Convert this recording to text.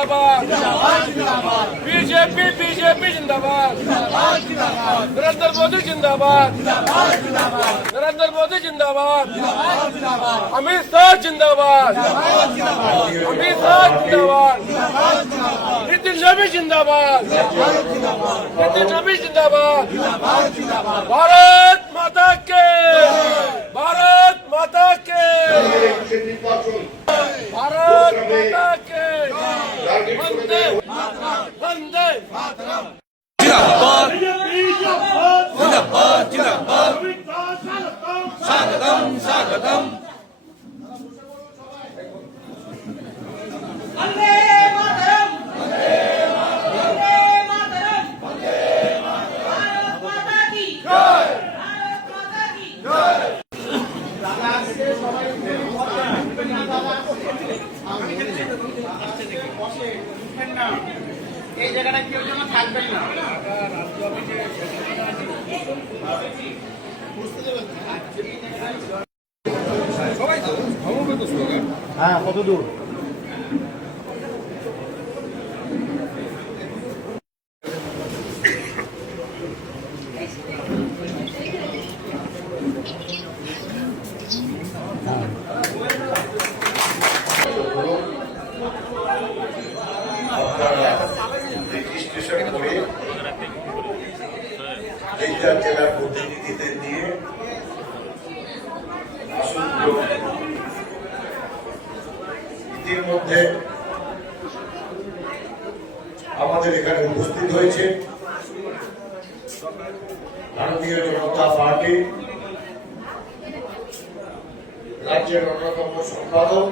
जिंदाबाद BJP BJP जिंदाबाद नरेंद्र मोदी जिंदाबाद नरेंद्र मोदी जिंदाबाद अमित शाह जिंदाबाद अमित शाह जिंदाबाद नितिन नबी जिंदाबाद नितिन नबी जिंदाबाद भारत माता के भारत माता के भारत माता के वंदे वंदे जिंदाबाद जिंदाबाद जिंदाबाद स्वागतम स्वागतम वंदे मातरम वंदे मातरम वंदे मातरम भारत माता की जय भारत माता की जय এই জায়গাটা কেউ যেন থাকবেন না হ্যাঁ কত দূর জেলার প্রতিনিধিদের নিয়ে ইতিমধ্যে আমাদের এখানে উপস্থিত হয়েছে ভারতীয় জনতা পার্টি রাজ্যের অন্যতম সম্পাদক